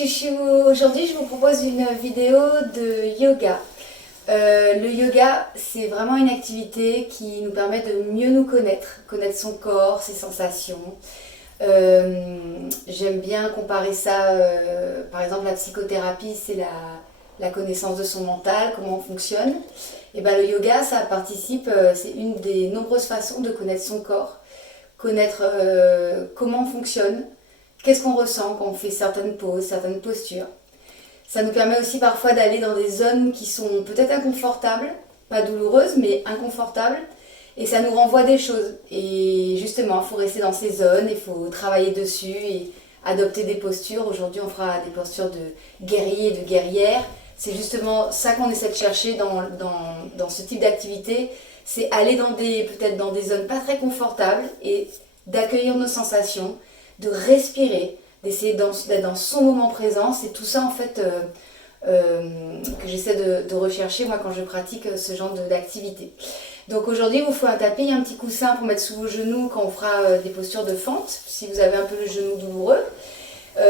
chouchous, aujourd'hui je vous propose une vidéo de yoga. Le yoga, c'est vraiment une activité qui nous permet de mieux nous connaître, connaître son corps, ses sensations. J'aime bien comparer ça, par exemple la psychothérapie, c'est la connaissance de son mental, comment on fonctionne. Et ben, le yoga, ça participe, c'est une des nombreuses façons de connaître son corps, connaître comment on fonctionne. Qu'est-ce qu'on ressent quand on fait certaines poses, certaines postures. Ça nous permet aussi parfois d'aller dans des zones qui sont peut-être inconfortables, pas douloureuses, mais inconfortables. Et ça nous renvoie des choses. Et justement, il faut rester dans ces zones, il faut travailler dessus et adopter des postures. Aujourd'hui, on fera des postures de guerrier et de guerrière. C'est justement ça qu'on essaie de chercher dans ce type d'activité. C'est aller peut-être dans des zones pas très confortables et d'accueillir nos sensations, de respirer, d'essayer d'être dans son moment présent. C'est tout ça en fait que j'essaie de rechercher moi quand je pratique ce genre d'activité. Donc aujourd'hui, il vous faut un tapis et un petit coussin pour mettre sous vos genoux quand on fera des postures de fente, si vous avez un peu le genou douloureux.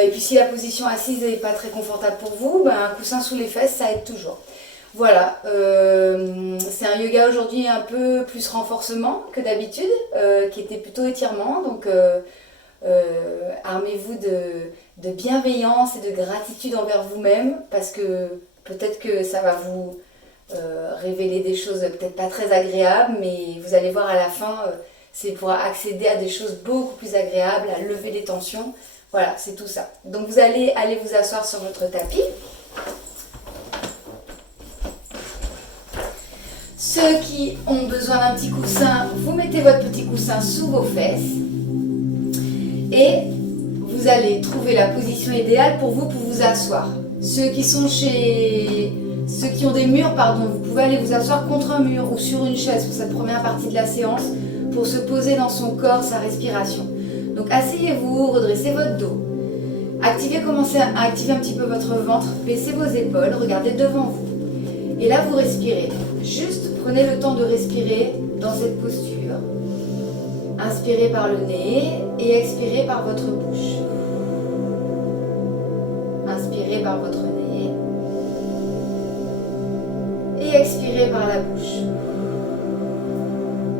Et puis si la position assise n'est pas très confortable pour vous, ben, un coussin sous les fesses, ça aide toujours. Voilà, c'est un yoga aujourd'hui un peu plus renforcement que d'habitude, qui était plutôt étirement. Donc armez-vous de bienveillance et de gratitude envers vous-même, parce que peut-être que ça va vous révéler des choses peut-être pas très agréables, mais vous allez voir à la fin, c'est pour accéder à des choses beaucoup plus agréables, à lever les tensions. Voilà, c'est tout ça. Donc vous allez vous asseoir sur votre tapis. Ceux qui ont besoin d'un petit coussin, vous mettez votre petit coussin sous vos fesses. Et vous allez trouver la position idéale pour vous asseoir. Ceux qui ont des murs, vous pouvez aller vous asseoir contre un mur ou sur une chaise pour cette première partie de la séance, pour se poser dans son corps, sa respiration. Donc asseyez-vous, redressez votre dos. Commencez à activer un petit peu votre ventre, baissez vos épaules, regardez devant vous. Et là vous respirez. Juste prenez le temps de respirer dans cette posture. Inspirez par le nez et expirez par votre bouche. Inspirez par votre nez et expirez par la bouche.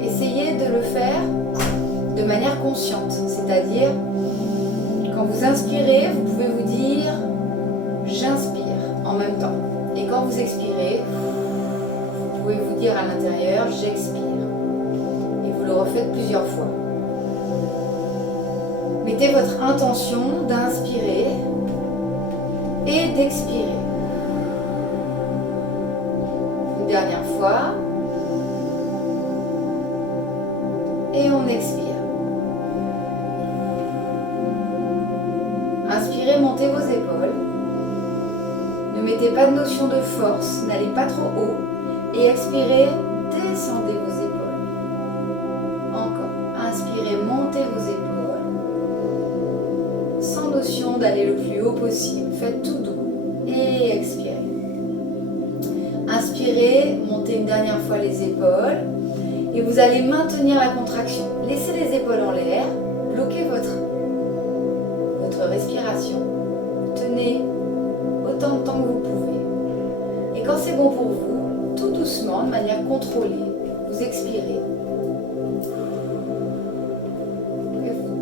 Essayez de le faire de manière consciente, c'est-à-dire quand vous inspirez, vous pouvez vous dire « j'inspire » en même temps. Et quand vous expirez, vous pouvez vous dire à l'intérieur « j'expire ». Vous le refaites plusieurs fois. Mettez votre intention d'inspirer et d'expirer. Une dernière fois. Et on expire. Inspirez, montez vos épaules. Ne mettez pas de notion de force, n'allez pas trop haut. Et expirez, descendez vos épaules. Inspirez, montez vos épaules, sans notion d'aller le plus haut possible. Faites tout doux et expirez. Inspirez, montez une dernière fois les épaules et vous allez maintenir la contraction. Laissez les épaules en l'air, bloquez votre respiration. Tenez autant de temps que vous pouvez. Et quand c'est bon pour vous, tout doucement, de manière contrôlée, vous expirez.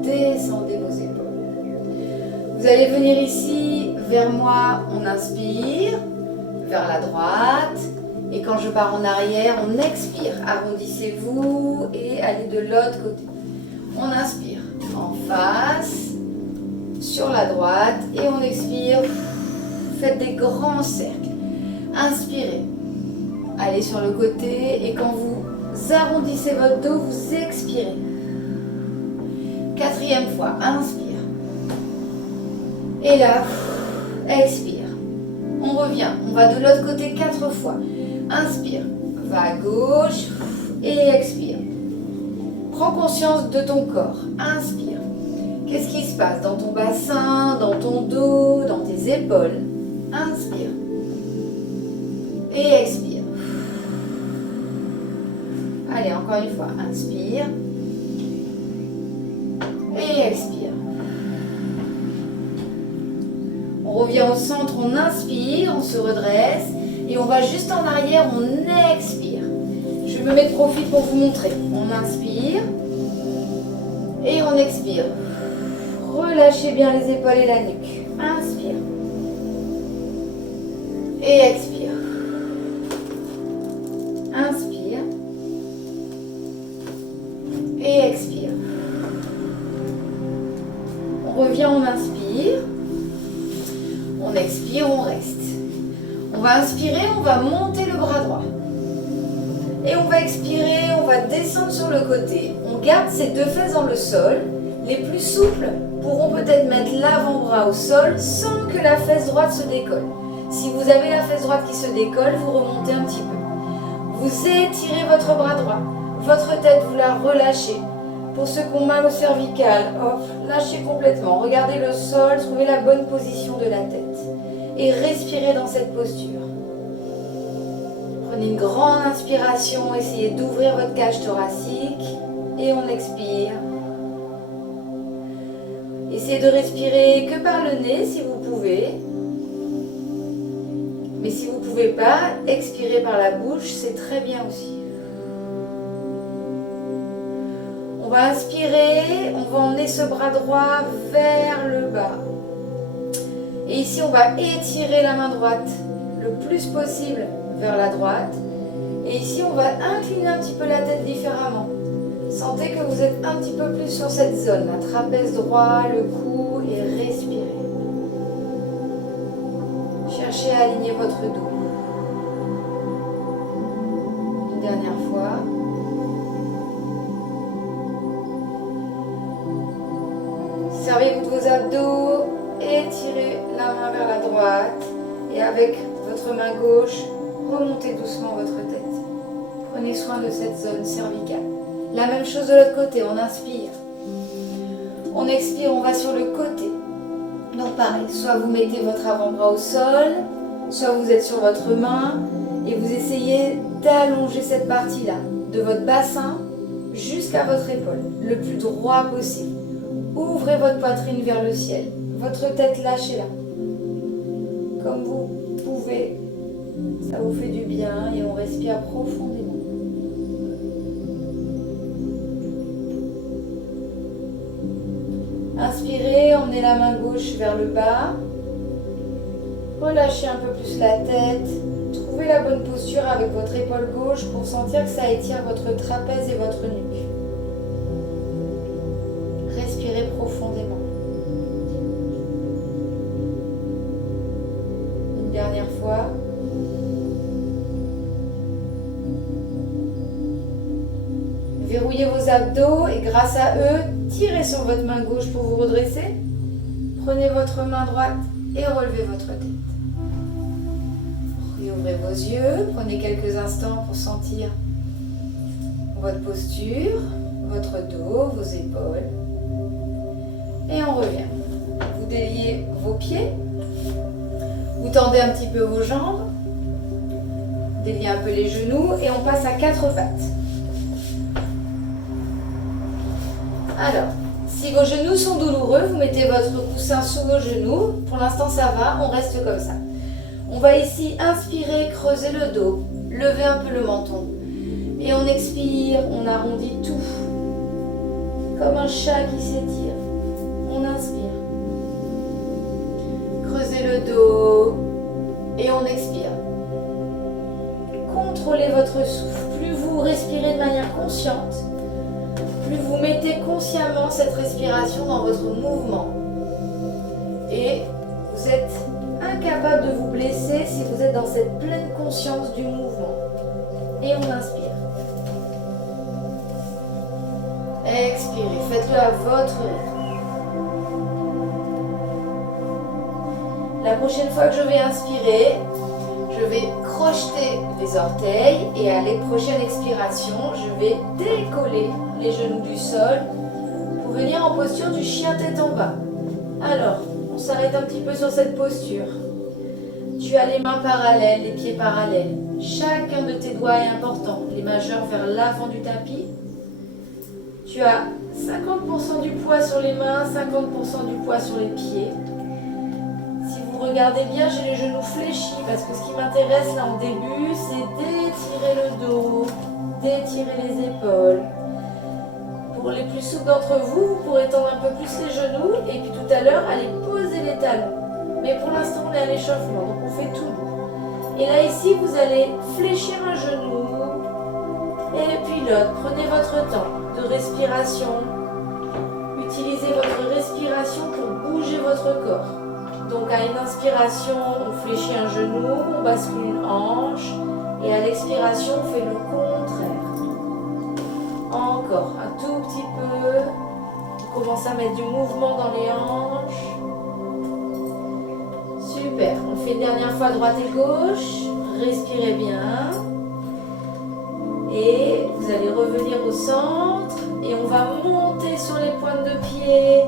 Descendez vos épaules. Vous allez venir ici, vers moi, on inspire, vers la droite. Et quand je pars en arrière, on expire. Arrondissez-vous et allez de l'autre côté. On inspire en face, sur la droite et on expire. Faites des grands cercles. Inspirez. Allez sur le côté et quand vous arrondissez votre dos, vous expirez. Quatrième fois, inspire. Et là, expire. On revient, on va de l'autre côté 4 fois. Inspire, va à gauche et expire. Prends conscience de ton corps. Inspire. Qu'est-ce qui se passe dans ton bassin, dans ton dos, dans tes épaules? Inspire. Et expire. Allez, encore une fois, inspire. Et expire. On revient au centre, on inspire, on se redresse. Et on va juste en arrière, on expire. Je me mets de profil pour vous montrer. On inspire et on expire. Relâchez bien les épaules et la nuque. Inspire. Et expire. Inspire. Et expire. On revient, on inspire. On expire, on reste. On va inspirer, on va monter le bras droit. Et on va expirer, on va descendre sur le côté. On garde ces deux fesses dans le sol. Les plus souples pourront peut-être mettre l'avant-bras au sol sans que la fesse droite se décolle. Si vous avez la fesse droite qui se décolle, vous remontez un petit peu. Vous étirez votre bras droit. Votre tête, vous la relâchez. Pour ceux qui ont mal au cervical, hop, lâchez complètement. Regardez le sol, trouvez la bonne position de la tête. Et respirez dans cette posture. Prenez une grande inspiration, essayez d'ouvrir votre cage thoracique et on expire. Essayez de respirer que par le nez si vous pouvez. Mais si vous ne pouvez pas, expirez par la bouche, c'est très bien aussi. On va inspirer, on va emmener ce bras droit vers le bas. Et ici, on va étirer la main droite le plus possible vers la droite. Et ici, on va incliner un petit peu la tête différemment. Sentez que vous êtes un petit peu plus sur cette zone, la trapèze droit, le cou, et respirez. Cherchez à aligner votre dos. Une dernière fois. Servez-vous de vos abdos, étirez la main vers la droite et avec votre main gauche, remontez doucement votre tête. Prenez soin de cette zone cervicale. La même chose de l'autre côté, on inspire. On expire, on va sur le côté. Donc pareil, soit vous mettez votre avant-bras au sol, soit vous êtes sur votre main et vous essayez d'allonger cette partie-là, de votre bassin jusqu'à votre épaule, le plus droit possible. Ouvrez votre poitrine vers le ciel, votre tête lâchez-la. Comme vous pouvez, ça vous fait du bien et on respire profondément. Inspirez, emmenez la main gauche vers le bas. Relâchez un peu plus la tête. Trouvez la bonne posture avec votre épaule gauche pour sentir que ça étire votre trapèze et votre nuque. Respirez profondément. Une dernière fois. Verrouillez vos abdos et grâce à eux, tirez sur votre main gauche pour vous redresser. Prenez votre main droite et relevez votre tête. Réouvrez vos yeux, prenez quelques instants pour sentir votre posture, votre dos, vos épaules. Et on revient. Vous déliez vos pieds, vous tendez un petit peu vos jambes, déliez un peu les genoux et on passe à 4 pattes. Alors, si vos genoux sont douloureux, vous mettez votre coussin sous vos genoux. Pour l'instant, ça va, on reste comme ça. On va ici inspirer, creuser le dos, lever un peu le menton. Et on expire, on arrondit tout. Comme un chat qui s'étire. On inspire. Creusez le dos et on expire. Contrôlez votre souffle. Plus vous respirez de manière consciente, plus vous mettez consciemment cette respiration dans votre mouvement. Et vous êtes incapable de vous blesser si vous êtes dans cette pleine conscience du mouvement. Et on inspire. Expirez, faites-le à votre rythme. La prochaine fois que je vais inspirer, je vais crocheter les orteils et à la prochaine expiration, je vais décoller les genoux du sol pour venir en posture du chien tête en bas. Alors, on s'arrête un petit peu sur cette posture. Tu as les mains parallèles, les pieds parallèles. Chacun de tes doigts est important. Les majeurs vers l'avant du tapis. Tu as 50% du poids sur les mains, 50% du poids sur les pieds. Si vous vous regardez bien, j'ai les genoux fléchis parce que ce qui m'intéresse là en début, c'est d'étirer le dos, d'étirer les épaules. Pour les plus souples d'entre vous, vous pourrez tendre un peu plus les genoux et puis tout à l'heure, aller poser les talons. Mais pour l'instant, on est à l'échauffement, donc on fait tout doux. Et là, ici, vous allez fléchir un genou et puis l'autre. Prenez votre temps de respiration. Utilisez votre respiration pour bouger votre corps. Donc à une inspiration, on fléchit un genou, on bascule une hanche. Et à l'expiration, on fait le contraire. Encore un tout petit peu. On commence à mettre du mouvement dans les hanches. Super. On fait une dernière fois droite et gauche. Respirez bien. Et vous allez revenir au centre. Et on va monter sur les pointes de pied.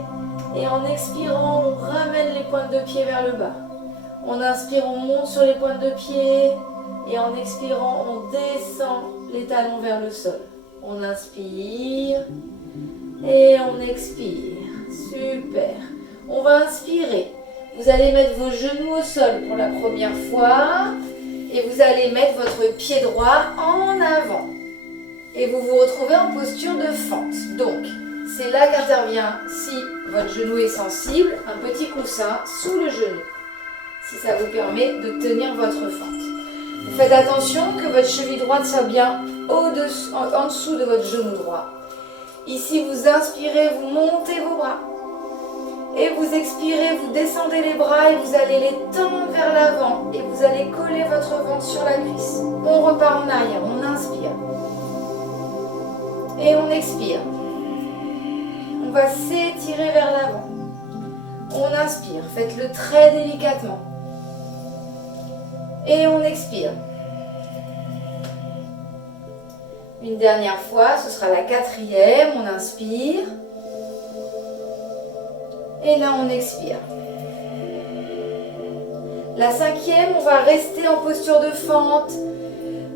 Et en expirant, on ramène les pointes de pied vers le bas. On inspire, on monte sur les pointes de pied. Et en expirant, on descend les talons vers le sol. On inspire et on expire. Super. On va inspirer. Vous allez mettre vos genoux au sol pour la première fois. Et vous allez mettre votre pied droit en avant. Et vous vous retrouvez en posture de fente. Donc, c'est là qu'intervient, si votre genou est sensible, un petit coussin sous le genou. Si ça vous permet de tenir votre fente. Vous faites attention que votre cheville droite soit bien en dessous de votre genou droit. Ici, vous inspirez, vous montez vos bras. Et vous expirez, vous descendez les bras et vous allez les tendre vers l'avant. Et vous allez coller votre ventre sur la cuisse. On repart en arrière, on inspire. Et on expire. On va s'étirer vers l'avant. On inspire, faites-le très délicatement. Et on expire. Une dernière fois, ce sera la 4e, on inspire. Et là, on expire. La 5e, on va rester en posture de fente.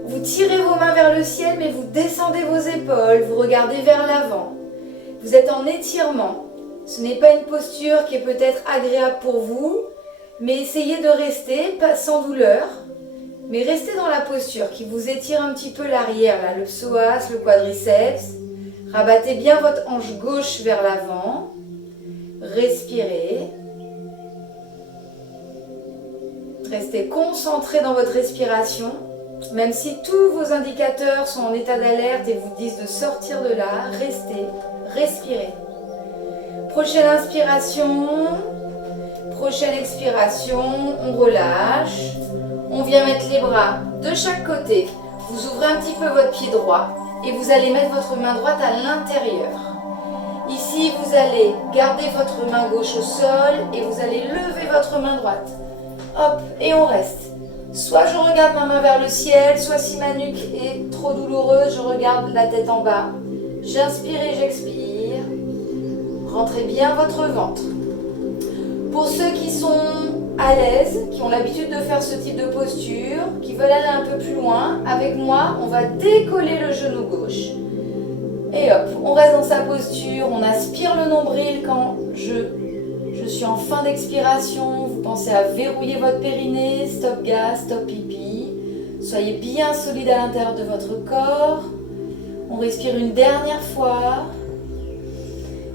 Vous tirez vos mains vers le ciel, mais vous descendez vos épaules, vous regardez vers l'avant. Vous êtes en étirement. Ce n'est pas une posture qui est peut-être agréable pour vous, mais essayez de rester, pas sans douleur, mais restez dans la posture qui vous étire un petit peu l'arrière, là, le psoas, le quadriceps. Rabattez bien votre hanche gauche vers l'avant. Respirez. Restez concentré dans votre respiration, même si tous vos indicateurs sont en état d'alerte et vous disent de sortir de là, restez, respirez. Prochaine inspiration, prochaine expiration, on relâche. On vient mettre les bras de chaque côté. Vous ouvrez un petit peu votre pied droit et vous allez mettre votre main droite à l'intérieur. Ici, vous allez garder votre main gauche au sol et vous allez lever votre main droite. Hop, et on reste. Soit je regarde ma main vers le ciel, soit si ma nuque est trop douloureuse, je regarde la tête en bas. J'inspire et j'expire. Rentrez bien votre ventre. Pour ceux qui sont à l'aise, qui ont l'habitude de faire ce type de posture, qui veulent aller un peu plus loin, avec moi, on va décoller le genou gauche. Et hop, on reste dans sa posture, on aspire le nombril quand je suis en fin d'expiration. Vous pensez à verrouiller votre périnée, stop gaz, stop pipi. Soyez bien solide à l'intérieur de votre corps. On respire une dernière fois.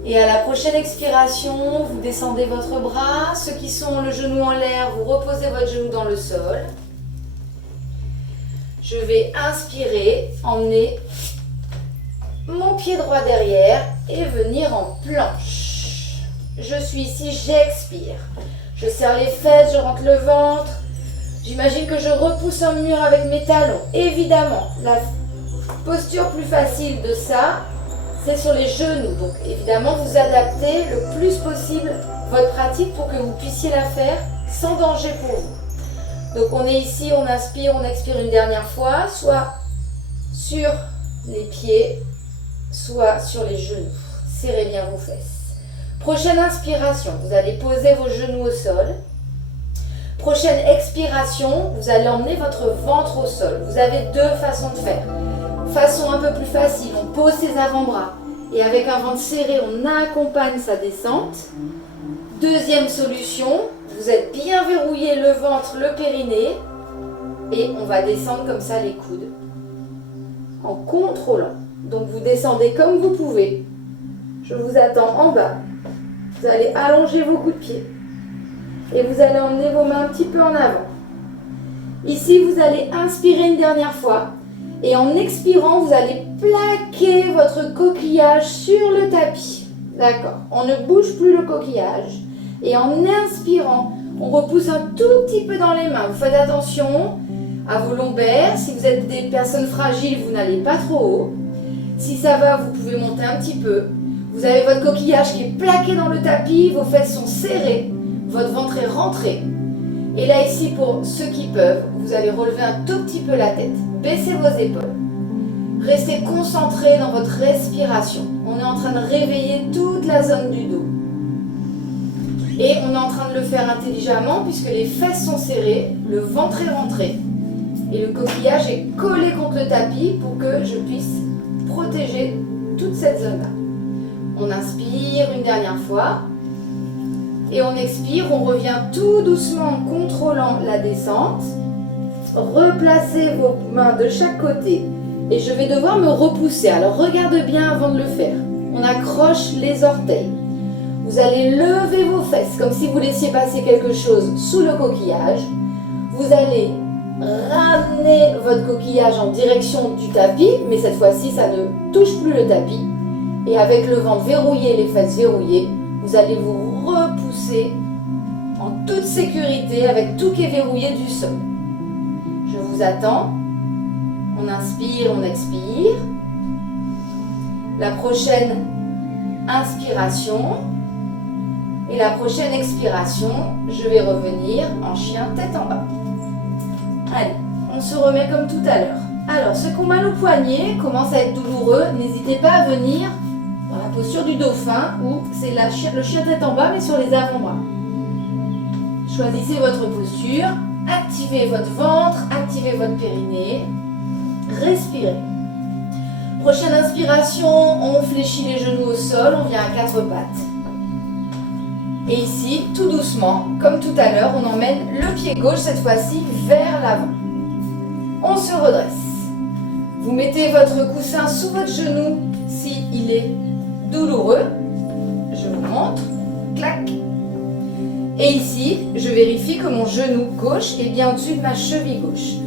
Et à la prochaine expiration, vous descendez votre bras. Ceux qui sont le genou en l'air, vous reposez votre genou dans le sol. Je vais inspirer, emmener mon pied droit derrière et venir en planche. Je suis ici, j'expire. Je serre les fesses, je rentre le ventre. J'imagine que je repousse un mur avec mes talons. Évidemment, la posture plus facile de ça, c'est sur les genoux. Donc évidemment, vous adaptez le plus possible votre pratique pour que vous puissiez la faire sans danger pour vous. Donc on est ici, on inspire, on expire une dernière fois, soit sur les pieds, soit sur les genoux. Serrez bien vos fesses. Prochaine inspiration, vous allez poser vos genoux au sol. Prochaine expiration, vous allez emmener votre ventre au sol. Vous avez deux façons de faire. Façon un peu plus facile, on pose ses avant-bras et avec un ventre serré, on accompagne sa descente. Deuxième solution, Vous êtes bien verrouillé le ventre, le périnée. Et on va descendre comme ça les coudes. En contrôlant. Donc vous descendez comme vous pouvez. Je vous attends en bas. Vous allez allonger vos coups de pied. Et vous allez emmener vos mains un petit peu en avant. Ici, vous allez inspirer une dernière fois. Et en expirant, vous allez plaquer votre coquillage sur le tapis. D'accord. On ne bouge plus le coquillage. Et en inspirant, on repousse un tout petit peu dans les mains. Vous faites attention à vos lombaires. Si vous êtes des personnes fragiles, vous n'allez pas trop haut. Si ça va, vous pouvez monter un petit peu. Vous avez votre coquillage qui est plaqué dans le tapis. Vos fesses sont serrées. Votre ventre est rentré. Et là, ici, pour ceux qui peuvent, vous allez relever un tout petit peu la tête. Baissez vos épaules. Restez concentré dans votre respiration. On est en train de réveiller toute la zone du dos. Et on est en train de le faire intelligemment puisque les fesses sont serrées, le ventre est rentré. Et le coquillage est collé contre le tapis pour que je puisse protéger toute cette zone-là. On inspire une dernière fois. Et on expire, on revient tout doucement en contrôlant la descente. Replacez vos mains de chaque côté. Et je vais devoir me repousser. Alors regarde bien avant de le faire. On accroche les orteils. Vous allez lever vos fesses comme si vous laissiez passer quelque chose sous le coquillage. Vous allez ramener votre coquillage en direction du tapis. Mais cette fois-ci, ça ne touche plus le tapis. Et avec le ventre verrouillé, les fesses verrouillées, vous allez vous repousser en toute sécurité avec tout qui est verrouillé du sol. Je vous attends. On inspire, on expire. La prochaine inspiration et la prochaine expiration, je vais revenir en chien tête en bas. Allez, on se remet comme tout à l'heure. Alors, ceux qui ont mal au poignet, commence à être douloureux, n'hésitez pas à venir dans la posture du dauphin où c'est le chien tête en bas mais sur les avant-bras. Choisissez votre posture, activez votre ventre, activez votre périnée, respirez. Prochaine inspiration, on fléchit les genoux au sol, on vient à quatre pattes. Et ici, tout doucement, comme tout à l'heure, on emmène le pied gauche cette fois-ci vers l'avant. On se redresse. Vous mettez votre coussin sous votre genou si il est douloureux. Je vous montre. Clac. Et ici, je vérifie que mon genou gauche est bien au-dessus de ma cheville gauche.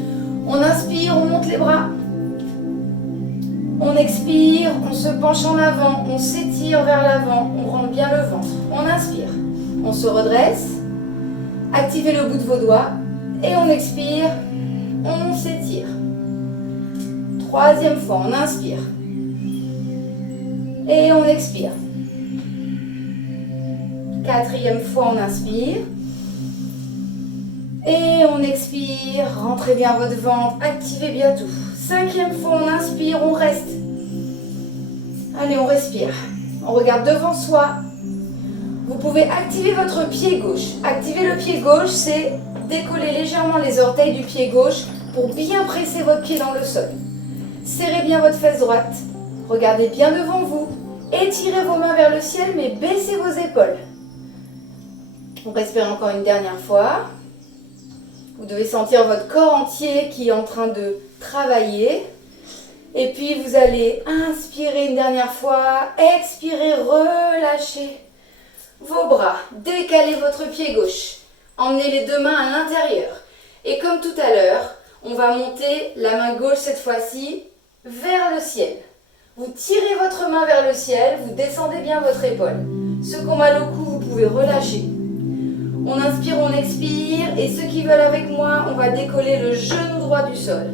On inspire, on monte les bras. On expire, on se penche en avant, on s'étire vers l'avant, on rentre bien le ventre. On inspire, on se redresse. Activez le bout de vos doigts et on expire, on s'étire. Troisième fois, on inspire. Et on expire. Quatrième fois, on inspire. Et on expire. Rentrez bien votre ventre. Activez bien tout. Cinquième fois, on inspire. On reste. Allez, on respire. On regarde devant soi. Vous pouvez activer votre pied gauche. Activer le pied gauche, c'est décoller légèrement les orteils du pied gauche pour bien presser votre pied dans le sol. Serrez bien votre fesse droite. Regardez bien devant vous. Étirez vos mains vers le ciel, mais baissez vos épaules. On respire encore une dernière fois. Vous devez sentir votre corps entier qui est en train de travailler. Et puis vous allez inspirer une dernière fois. Expirez, relâchez vos bras. Décalez votre pied gauche. Emmenez les deux mains à l'intérieur. Et comme tout à l'heure, on va monter la main gauche cette fois-ci vers le ciel. Vous tirez votre main vers le ciel, vous descendez bien votre épaule. Ceux qui ont mal au cou, vous pouvez relâcher. On inspire, on expire, et ceux qui veulent avec moi, on va décoller le genou droit du sol.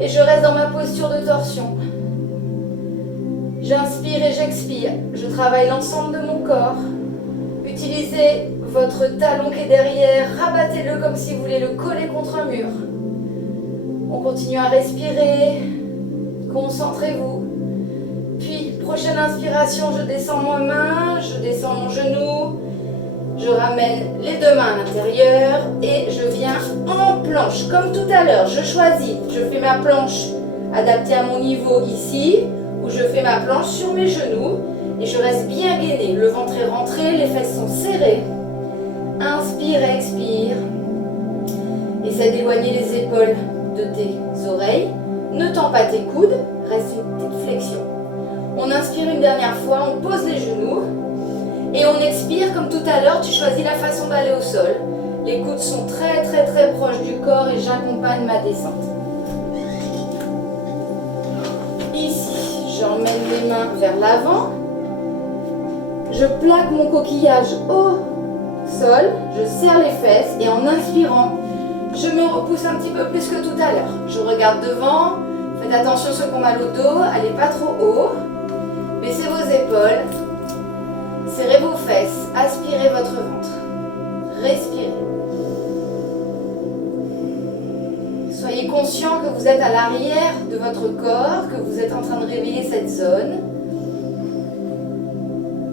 Et je reste dans ma posture de torsion. J'inspire et j'expire. Je travaille l'ensemble de mon corps. Utilisez votre talon qui est derrière, rabattez-le comme si vous voulez le coller contre un mur. On continue à respirer. Concentrez-vous. Puis, prochaine inspiration, je descends ma main, je descends mon genou, je ramène les deux mains à l'intérieur et je viens en planche, comme tout à l'heure. Je choisis, je fais ma planche adaptée à mon niveau ici, ou je fais ma planche sur mes genoux et je reste bien gainé. Le ventre est rentré, les fesses sont serrées. Inspire, expire. Essaie d'éloigner les épaules de tes oreilles. Ne tends pas tes coudes, reste une petite flexion. On inspire une dernière fois, on pose les genoux. Et on expire comme tout à l'heure, tu choisis la façon d'aller au sol. Les coudes sont très très très proches du corps et j'accompagne ma descente. Ici, j'emmène les mains vers l'avant. Je plaque mon coquillage au sol, je serre les fesses et en inspirant, je me repousse un petit peu plus que tout à l'heure. Je regarde devant, faites attention ceux qui ont mal au dos, allez pas trop haut. Baissez vos épaules, serrez vos fesses, aspirez votre ventre. Respirez. Soyez conscient que vous êtes à l'arrière de votre corps, que vous êtes en train de réveiller cette zone.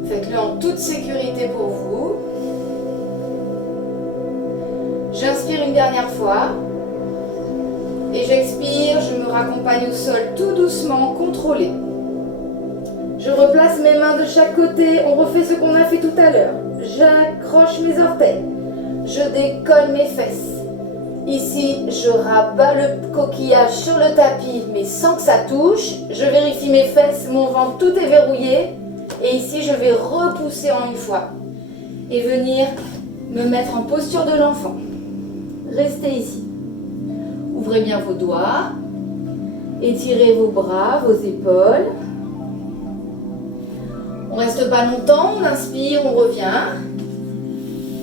Faites-le en toute sécurité pour vous. J'inspire une dernière fois. Et j'expire, je me raccompagne au sol tout doucement, contrôlé. Je replace mes mains de chaque côté, on refait ce qu'on a fait tout à l'heure. J'accroche mes orteils. Je décolle mes fesses. Ici, je rabats le coquillage sur le tapis, mais sans que ça touche. Je vérifie mes fesses, mon ventre, tout est verrouillé. Et ici, je vais repousser en une fois. Et venir me mettre en posture de l'enfant. Restez ici. Ouvrez bien vos doigts. Étirez vos bras, vos épaules. On ne reste pas longtemps, on inspire, on revient.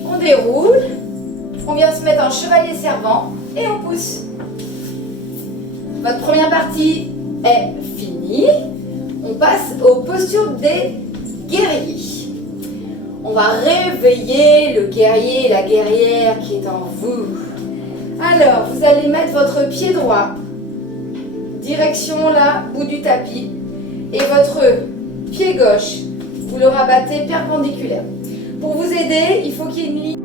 On déroule. On vient se mettre en chevalier servant et on pousse. Votre première partie est finie. On passe aux postures des guerriers. On va réveiller le guerrier et la guerrière qui est en vous. Alors, vous allez mettre votre pied droit, direction là, bout du tapis, et votre pied gauche, vous le rabattez perpendiculaire. Pour vous aider, il faut qu'il y ait une ligne,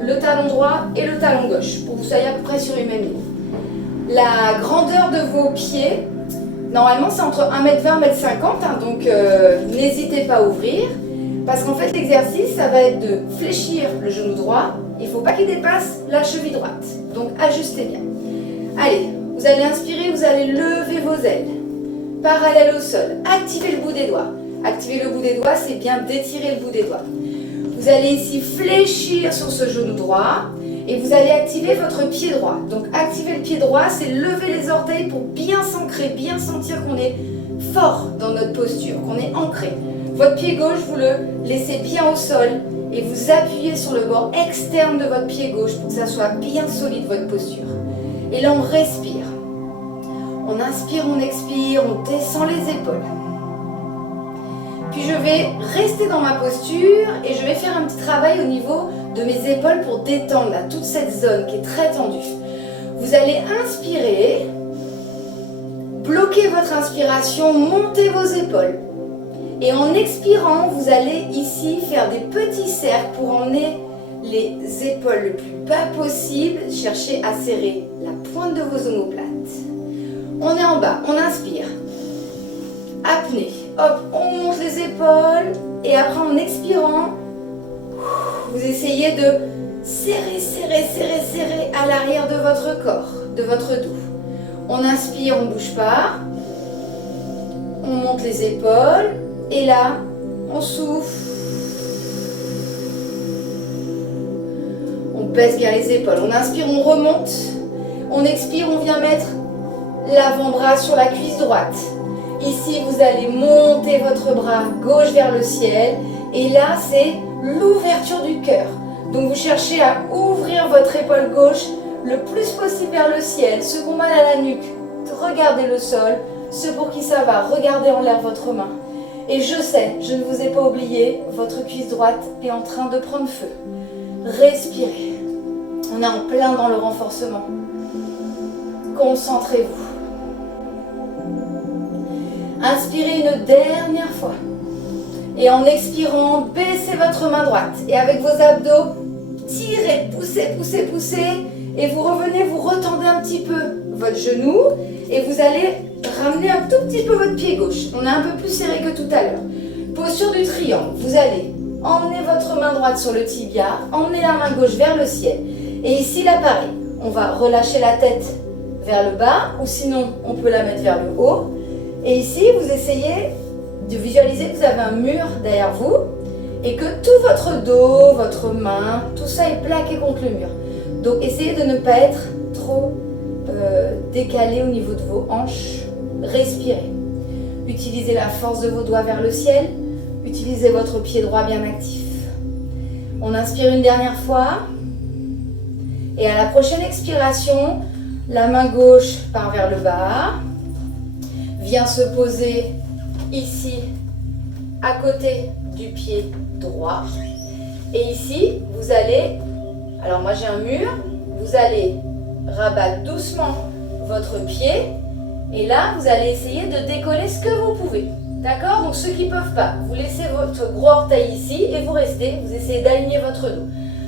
le talon droit et le talon gauche, pour que vous soyez à peu près sur une même ligne. La grandeur de vos pieds, normalement c'est entre 1m20 et 1m50, hein, donc n'hésitez pas à ouvrir, parce qu'en fait l'exercice, ça va être de fléchir le genou droit, il ne faut pas qu'il dépasse la cheville droite, donc ajustez bien. Allez, vous allez inspirer, vous allez lever vos ailes, parallèles au sol, activez le bout des doigts. Activer le bout des doigts, c'est bien d'étirer le bout des doigts. Vous allez ici fléchir sur ce genou droit et vous allez activer votre pied droit. Donc activer le pied droit, c'est lever les orteils pour bien s'ancrer, bien sentir qu'on est fort dans notre posture, qu'on est ancré. Votre pied gauche, vous le laissez bien au sol et vous appuyez sur le bord externe de votre pied gauche pour que ça soit bien solide votre posture. Et là, on respire. On inspire, on expire, on descend les épaules. Puis je vais rester dans ma posture et je vais faire un petit travail au niveau de mes épaules pour détendre là, toute cette zone qui est très tendue. Vous allez inspirer, bloquer votre inspiration, monter vos épaules. Et en expirant, vous allez ici faire des petits cercles pour emmener les épaules le plus bas possible. Cherchez à serrer la pointe de vos omoplates. On est en bas, on inspire. Apnée. Hop, on monte les épaules et après en expirant, vous essayez de serrer, serrer, serrer, serrer à l'arrière de votre corps, de votre dos. On inspire, on ne bouge pas. On monte les épaules et là, on souffle. On baisse bien les épaules. On inspire, on remonte. On expire, on vient mettre l'avant-bras sur la cuisse droite. Ici, vous allez monter votre bras gauche vers le ciel. Et là, c'est l'ouverture du cœur. Donc, vous cherchez à ouvrir votre épaule gauche le plus possible vers le ciel. Ceux qui ont mal à la nuque, regardez le sol. Ceux pour qui ça va, regardez en l'air votre main. Et je sais, je ne vous ai pas oublié, votre cuisse droite est en train de prendre feu. Respirez. On est en plein dans le renforcement. Concentrez-vous. Inspirez une dernière fois. Et en expirant, baissez votre main droite. Et avec vos abdos, tirez, poussez, poussez, poussez. Et vous revenez, vous retendez un petit peu votre genou. Et vous allez ramener un tout petit peu votre pied gauche. On est un peu plus serré que tout à l'heure. Posture du triangle. Vous allez emmenez votre main droite sur le tibia, emmenez la main gauche vers le ciel. Et ici, là, pareil, on va relâcher la tête vers le bas, ou sinon, on peut la mettre vers le haut. Et ici, vous essayez de visualiser que vous avez un mur derrière vous et que tout votre dos, votre main, tout ça est plaqué contre le mur. Donc, essayez de ne pas être trop décalé au niveau de vos hanches. Respirez. Utilisez la force de vos doigts vers le ciel. Utilisez votre pied droit bien actif. On inspire une dernière fois. Et à la prochaine expiration, la main gauche part vers le bas. Vient se poser ici, à côté du pied droit. Et ici, vous allez, alors moi j'ai un mur, vous allez rabattre doucement votre pied. Et là, vous allez essayer de décoller ce que vous pouvez. D'accord? Donc ceux qui ne peuvent pas, vous laissez votre gros orteil ici et vous restez, vous essayez d'aligner votre dos.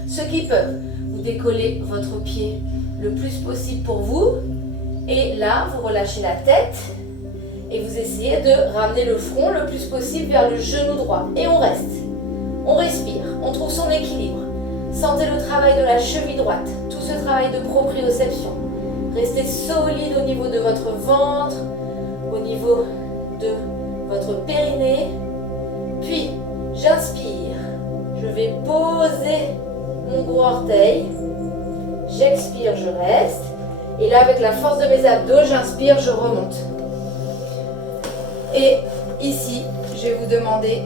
Ceux qui peuvent, vous décollez votre pied le plus possible pour vous. Et là, vous relâchez la tête et vous essayez de ramener le front le plus possible vers le genou droit. Et on reste. On respire, on trouve son équilibre. Sentez le travail de la cheville droite, tout ce travail de proprioception. Restez solide au niveau de votre ventre, au niveau de votre périnée. Puis, j'inspire. Je vais poser mon gros orteil. J'expire, je reste. Et là, avec la force de mes abdos, j'inspire, je remonte. Et ici, je vais vous demander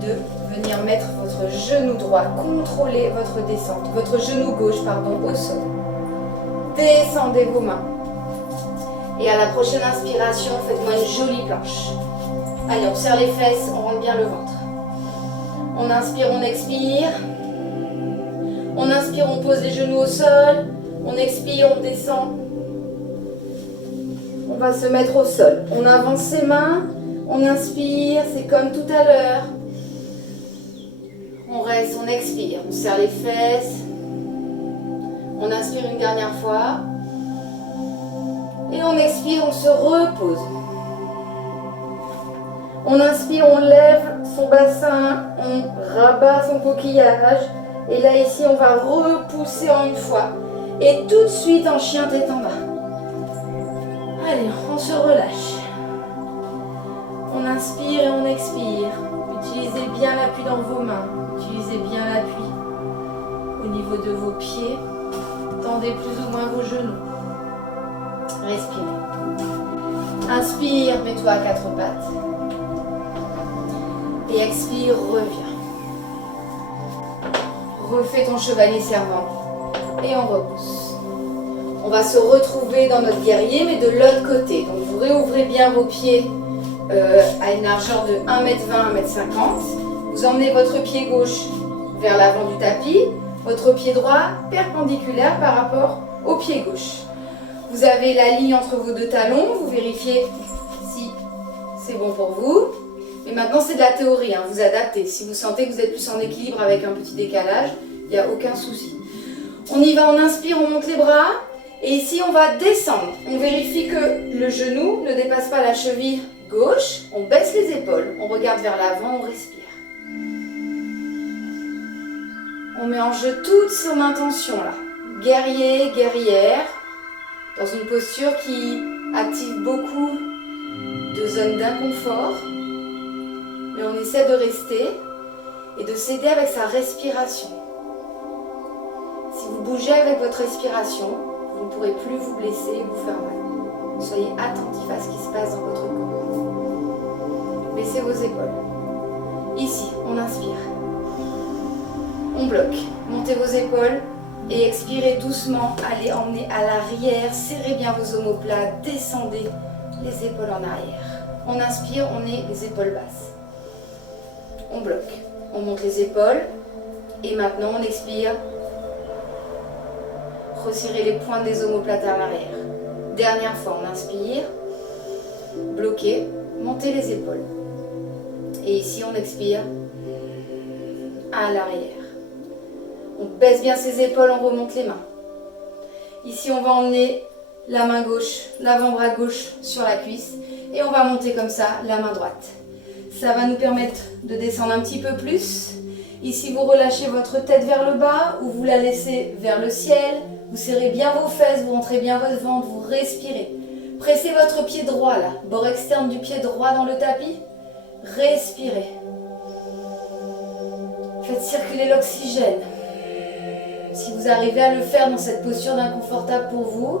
de venir mettre votre genou droit, contrôler votre descente, votre genou gauche, pardon, au sol. Descendez vos mains. Et à la prochaine inspiration, faites-moi une jolie planche. Allez, on serre les fesses, on rentre bien le ventre. On inspire, on expire. On inspire, on pose les genoux au sol. On expire, on descend. On va se mettre au sol. On avance ses mains. On inspire, c'est comme tout à l'heure. On reste, on expire. On serre les fesses. On inspire une dernière fois. Et on expire, on se repose. On inspire, on lève son bassin, on rabat son coquillage. Et là, ici, on va repousser en une fois. Et tout de suite, en chien tête en bas. Allez, on se relâche. On inspire et on expire. Utilisez bien l'appui dans vos mains. Utilisez bien l'appui au niveau de vos pieds. Tendez plus ou moins vos genoux. Respirez. Inspire, mets-toi à quatre pattes. Et expire, reviens. Refais ton chevalier servant. Et on repousse. On va se retrouver dans notre guerrier, mais de l'autre côté. Donc vous réouvrez bien vos pieds à une largeur de 1m20, 1m50. Vous emmenez votre pied gauche vers l'avant du tapis. Votre pied droit perpendiculaire par rapport au pied gauche. Vous avez la ligne entre vos deux talons, vous vérifiez si c'est bon pour vous. Mais maintenant c'est de la théorie, hein, vous adaptez. Si vous sentez que vous êtes plus en équilibre avec un petit décalage, il n'y a aucun souci. On y va, on inspire, on monte les bras. Et ici on va descendre. On vérifie que le genou ne dépasse pas la cheville gauche. On baisse les épaules, on regarde vers l'avant, on respire. On met en jeu toute son intention là. Guerrier, guerrière, dans une posture qui active beaucoup de zones d'inconfort. Mais on essaie de rester et de s'aider avec sa respiration. Si vous bougez avec votre respiration, vous ne pourrez plus vous blesser et vous faire mal. Soyez attentif à ce qui se passe dans votre corps. Baissez vos épaules. Ici, on inspire. On bloque. Montez vos épaules et expirez doucement. Allez emmener à l'arrière. Serrez bien vos omoplates. Descendez les épaules en arrière. On inspire, on est les épaules basses. On bloque. On monte les épaules. Et maintenant, on expire. Resserrez les pointes des omoplates à l'arrière. Dernière fois, on inspire. Bloquez. Montez les épaules. Et ici, on expire à l'arrière. On baisse bien ses épaules, on remonte les mains. Ici, on va emmener la main gauche, l'avant-bras gauche sur la cuisse. Et on va monter comme ça la main droite. Ça va nous permettre de descendre un petit peu plus. Ici, vous relâchez votre tête vers le bas ou vous la laissez vers le ciel. Vous serrez bien vos fesses, vous rentrez bien votre ventre, vous respirez. Pressez votre pied droit là, bord externe du pied droit dans le tapis. Respirez. Faites circuler l'oxygène. Si vous arrivez à le faire dans cette posture d'inconfortable pour vous,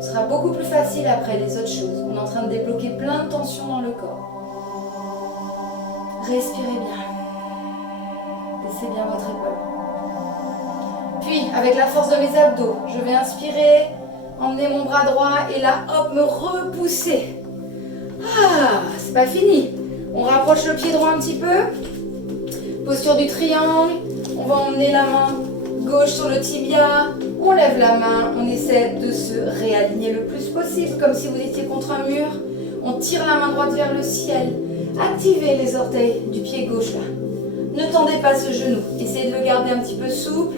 ce sera beaucoup plus facile après les autres choses. On est en train de débloquer plein de tensions dans le corps. Respirez bien. Laissez bien votre épaule. Puis, avec la force de mes abdos, je vais inspirer, emmener mon bras droit et là, hop, me repousser. Ah, c'est pas fini. On rapproche le pied droit un petit peu. Posture du triangle. On va emmener la main gauche sur le tibia. On lève la main. On essaie de se réaligner le plus possible, comme si vous étiez contre un mur. On tire la main droite vers le ciel. Activez les orteils du pied gauche là. Ne tendez pas ce genou. Essayez de le garder un petit peu souple.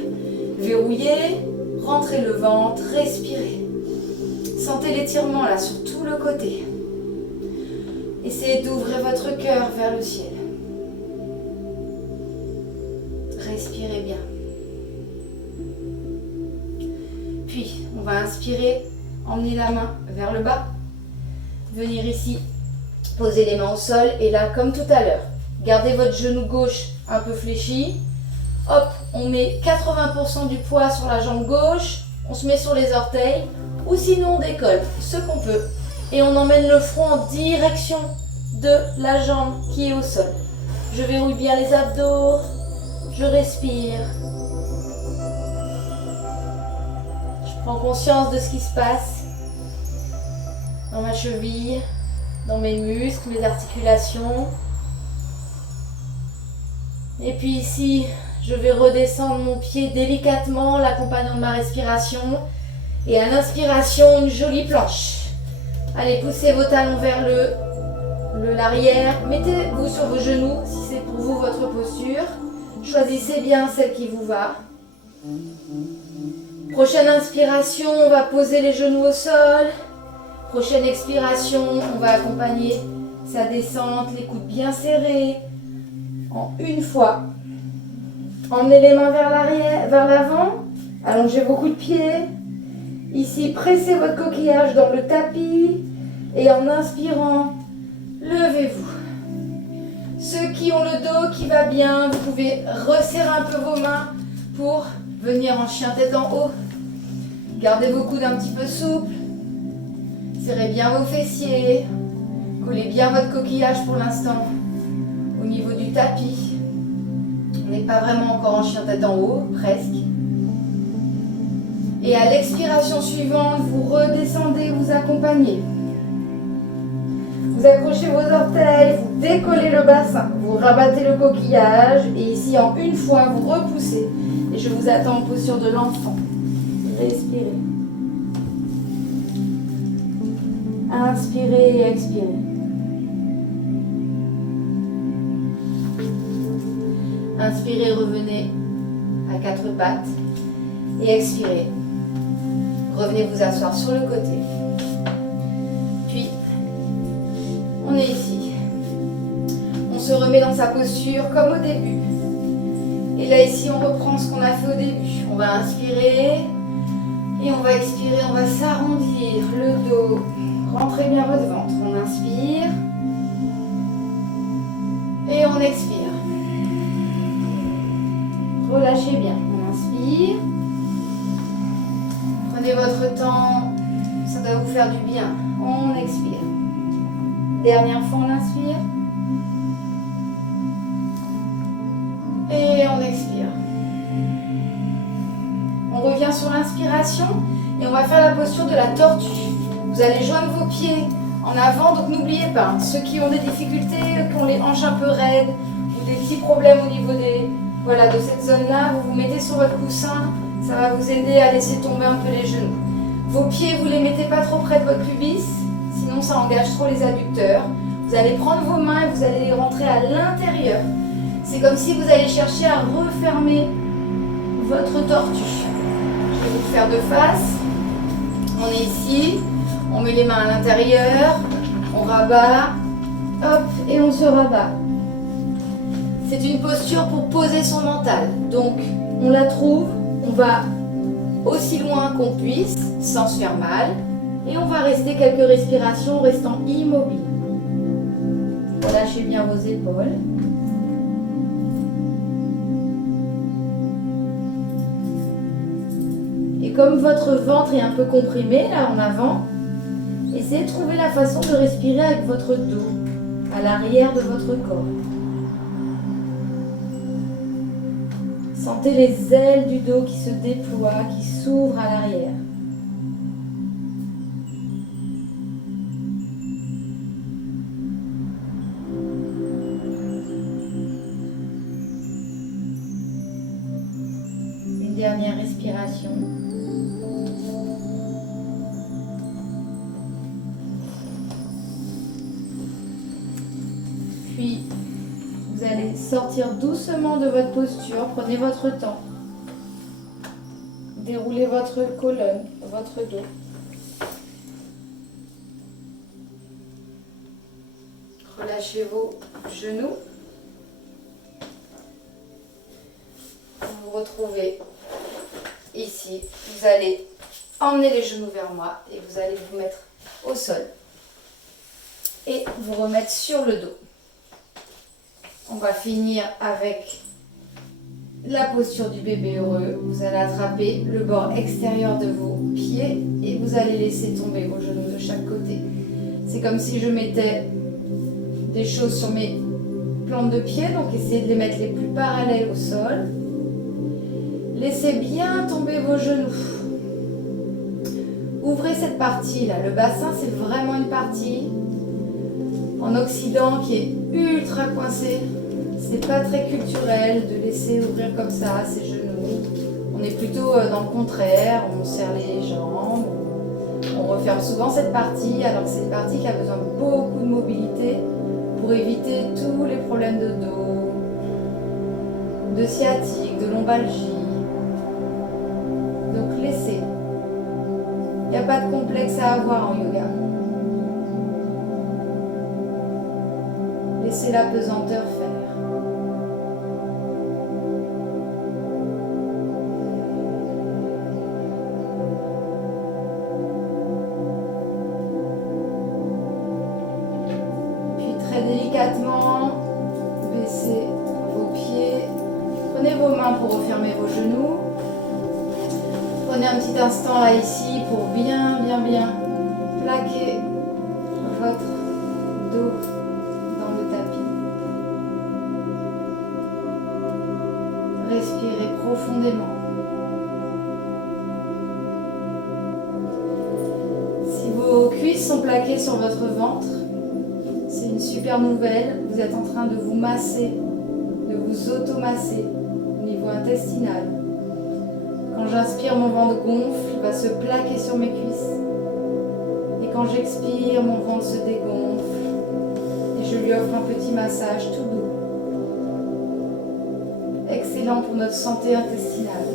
Verrouillez. Rentrez le ventre. Respirez. Sentez l'étirement là sur tout le côté. Essayez d'ouvrir votre cœur vers le ciel. Respirez bien. Puis, on va inspirer, emmener la main vers le bas. Venir ici, poser les mains au sol. Et là, comme tout à l'heure, gardez votre genou gauche un peu fléchi. Hop, on met 80% du poids sur la jambe gauche. On se met sur les orteils. Ou sinon, on décolle ce qu'on peut. Et on emmène le front en direction de la jambe qui est au sol. Je verrouille bien les abdos. Je respire. Je prends conscience de ce qui se passe dans ma cheville, dans mes muscles, mes articulations. Et puis ici, je vais redescendre mon pied délicatement, l'accompagnant de ma respiration. Et à l'inspiration, une jolie planche. Allez, poussez vos talons vers l'arrière. Mettez-vous sur vos genoux si c'est pour vous votre posture. Choisissez bien celle qui vous va. Prochaine inspiration, on va poser les genoux au sol. Prochaine expiration, on va accompagner sa descente, les coudes bien serrés. En une fois. Emmenez les mains vers l'arrière, vers l'avant. Allongez vos coups de pied. Ici, pressez votre coquillage dans le tapis. Et en inspirant, levez-vous. Ceux qui ont le dos qui va bien, vous pouvez resserrer un peu vos mains pour venir en chien tête en haut. Gardez vos coudes un petit peu souples. Serrez bien vos fessiers. Collez bien votre coquillage pour l'instant au niveau du tapis. On n'est pas vraiment encore en chien tête en haut, presque. Et à l'expiration suivante, vous redescendez, vous accompagnez. Vous accrochez vos orteils, vous décollez le bassin, vous rabattez le coquillage et ici en une fois vous repoussez. Et je vous attends en posture de l'enfant. Respirez. Inspirez et expirez. Inspirez, revenez à quatre pattes et expirez. Revenez vous asseoir sur le côté. Puis, on est ici. On se remet dans sa posture comme au début. Et là, ici, on reprend ce qu'on a fait au début. On va inspirer et on va expirer. On va s'arrondir le dos. Rentrez bien votre ventre. On inspire et on expire. Relâchez bien. On inspire. Prenez votre temps. Ça doit vous faire du bien. On expire. Dernière fois, on inspire. Et on expire. On revient sur l'inspiration et on va faire la posture de la tortue. Vous allez joindre vos pieds en avant, donc n'oubliez pas, ceux qui ont des difficultés, qui ont les hanches un peu raides ou des petits problèmes au niveau de cette zone-là, vous vous mettez sur votre coussin, ça va vous aider à laisser tomber un peu les genoux. Vos pieds, vous ne les mettez pas trop près de votre pubis, sinon ça engage trop les adducteurs. Vous allez prendre vos mains et vous allez les rentrer à l'intérieur. C'est comme si vous allez chercher à refermer votre tortue. Je vais vous faire de face. On est ici, on met les mains à l'intérieur, on rabat, hop, et on se rabat. C'est une posture pour poser son mental. Donc, on la trouve, on va aussi loin qu'on puisse, sans se faire mal. Et on va rester quelques respirations, restant immobile. Relâchez bien vos épaules. Et comme votre ventre est un peu comprimé là en avant, essayez de trouver la façon de respirer avec votre dos, à l'arrière de votre corps. Sentez les ailes du dos qui se déploient, qui s'ouvrent à l'arrière. Une dernière respiration. Puis, vous allez sortir doucement de votre posture. Prenez votre temps. Déroulez votre colonne, votre dos. Relâchez vos genoux. Vous vous retrouvez ici. Vous allez emmener les genoux vers moi et vous allez vous mettre au sol. Et vous remettre sur le dos. On va finir avec la posture du bébé heureux. Vous allez attraper le bord extérieur de vos pieds et vous allez laisser tomber vos genoux de chaque côté. C'est comme si je mettais des choses sur mes plantes de pied, donc essayez de les mettre les plus parallèles au sol. Laissez bien tomber vos genoux. Ouvrez cette partie là. Le bassin, c'est vraiment une partie en Occident qui est ultra coincée. C'est pas très culturel de laisser ouvrir comme ça ses genoux. On est plutôt dans le contraire, on serre les jambes, on referme souvent cette partie, alors que c'est une partie qui a besoin de beaucoup de mobilité pour éviter tous les problèmes de dos, de sciatique, de lombalgie. Donc laissez. Il n'y a pas de complexe à avoir en yoga. Laissez la pesanteur faire. Délicatement, baissez vos pieds, prenez vos mains pour refermer vos genoux, prenez un petit instant là ici pour bien plaquer votre dos dans le tapis. Respirez profondément. Si vos cuisses sont plaquées sur votre ventre, c'est une super nouvelle, vous êtes en train de vous masser, de vous automasser au niveau intestinal. Quand j'inspire, mon ventre gonfle, il va se plaquer sur mes cuisses. Et quand j'expire, mon ventre se dégonfle. Et je lui offre un petit massage tout doux. Excellent pour notre santé intestinale.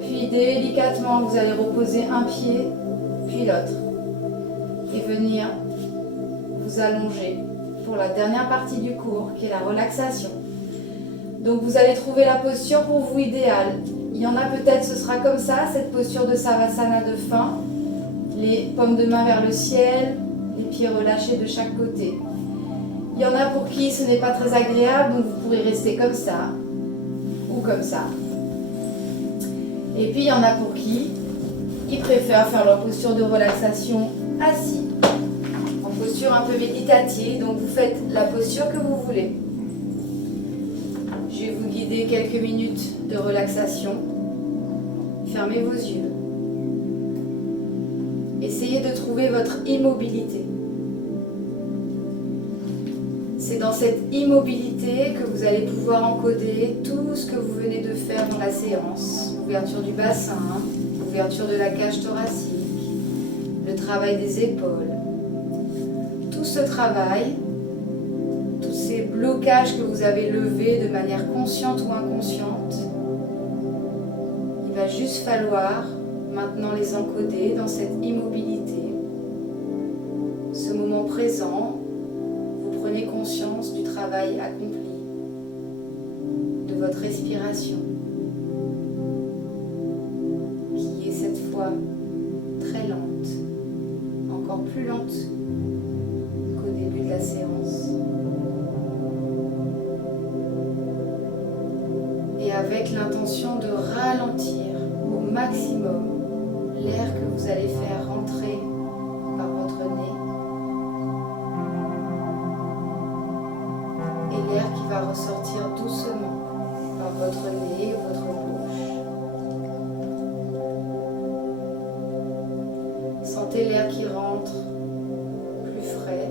Puis délicatement, vous allez reposer un pied puis l'autre, et venir vous allonger pour la dernière partie du cours, qui est la relaxation. Donc vous allez trouver la posture pour vous idéale. Il y en a peut-être, ce sera comme ça, cette posture de Savasana de fin, les paumes de main vers le ciel, les pieds relâchés de chaque côté. Il y en a pour qui ce n'est pas très agréable, donc vous pourrez rester comme ça, ou comme ça. Et puis il y en a pour qui ils préfèrent faire leur posture de relaxation assis, en posture un peu méditative, donc vous faites la posture que vous voulez. Je vais vous guider quelques minutes de relaxation. Fermez vos yeux. Essayez de trouver votre immobilité. C'est dans cette immobilité que vous allez pouvoir encoder tout ce que vous venez de faire dans la séance. Ouverture du bassin, ouverture de la cage thoracique, le travail des épaules. Tout ce travail, tous ces blocages que vous avez levés de manière consciente ou inconsciente, il va juste falloir maintenant les encoder dans cette immobilité, ce moment présent prenez conscience du travail accompli, de votre respiration, qui est cette fois très lente, encore plus lente qu'au début de la séance. Et avec l'intention de ralentir au maximum l'air que vous allez faire rentrer par votre nez et l'air qui va ressortir doucement par votre nez et votre bouche. Sentez l'air qui rentre plus frais.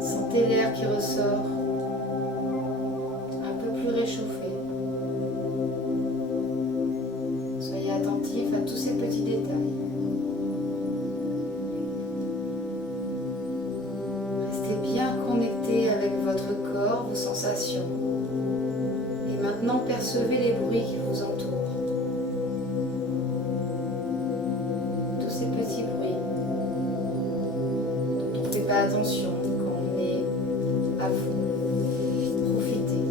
Sentez l'air qui ressort un peu plus réchauffé. Soyez attentif à tous ces petits détails. Restez bien connecté avec votre corps, vos sensations. Et maintenant, percevez les bruits qui vous entourent. Tous ces petits bruits dont on ne fait pas attention quand on est à fond. Profitez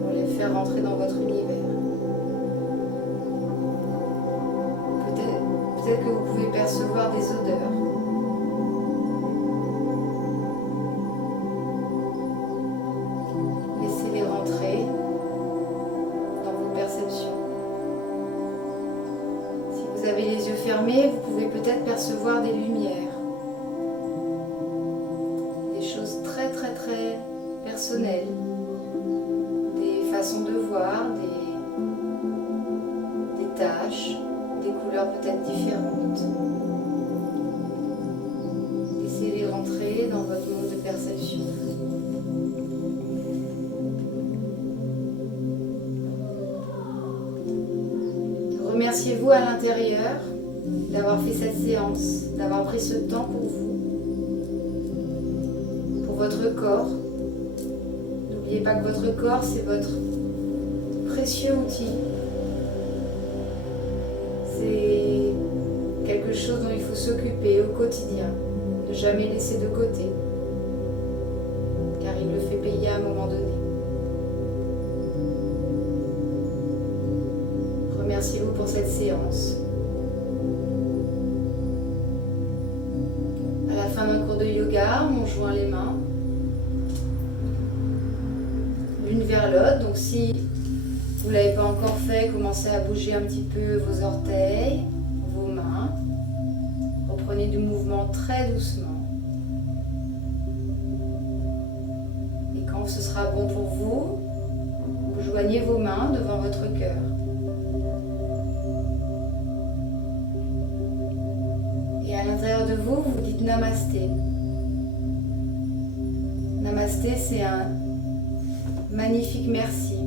pour les faire rentrer dans votre univers. Peut-être que vous pouvez percevoir des odeurs. Laissez-les rentrer dans vos perceptions. Si vous avez les yeux fermés, vous pouvez peut-être percevoir des lumières. Des choses très très très personnelles. Des façons de voir, des tâches, des couleurs peut-être différentes. Laissez-les rentrer dans votre monde de perception. Remerciez-vous à l'intérieur d'avoir fait cette séance, d'avoir pris ce temps pour vous, pour votre corps. N'oubliez pas que votre corps, c'est votre précieux outil. C'est quelque chose dont il faut s'occuper au quotidien, ne jamais laisser de côté, car il le fait payer à un moment donné. Remerciez-vous pour cette séance. À la fin d'un cours de yoga, on joint les mains l'une vers l'autre. Donc si vous ne l'avez pas encore fait, commencez à bouger un petit peu vos orteils, vos mains. Reprenez du mouvement très doucement. Et quand ce sera bon pour vous, vous joignez vos mains devant votre cœur. Et à l'intérieur de vous, vous dites Namasté. Namasté, c'est un magnifique merci.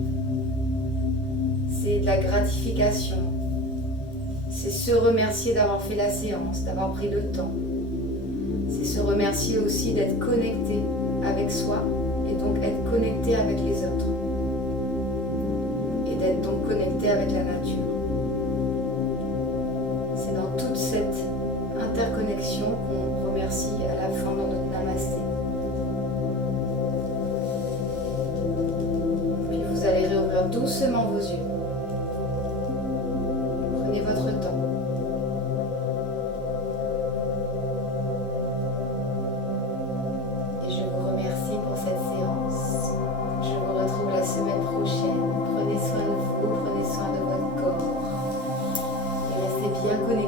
C'est de la gratification. C'est se remercier d'avoir fait la séance, d'avoir pris le temps. C'est se remercier aussi d'être connecté avec soi et donc être connecté avec les autres. Et d'être donc connecté avec la nature. C'est dans toute cette interconnexion qu'on remercie à la fin dans notre Namasté. Puis vous allez réouvrir doucement vos yeux. Prenez votre temps. Et je vous remercie pour cette séance. Je vous retrouve la semaine prochaine. Prenez soin de vous, prenez soin de votre corps. Et restez bien connectés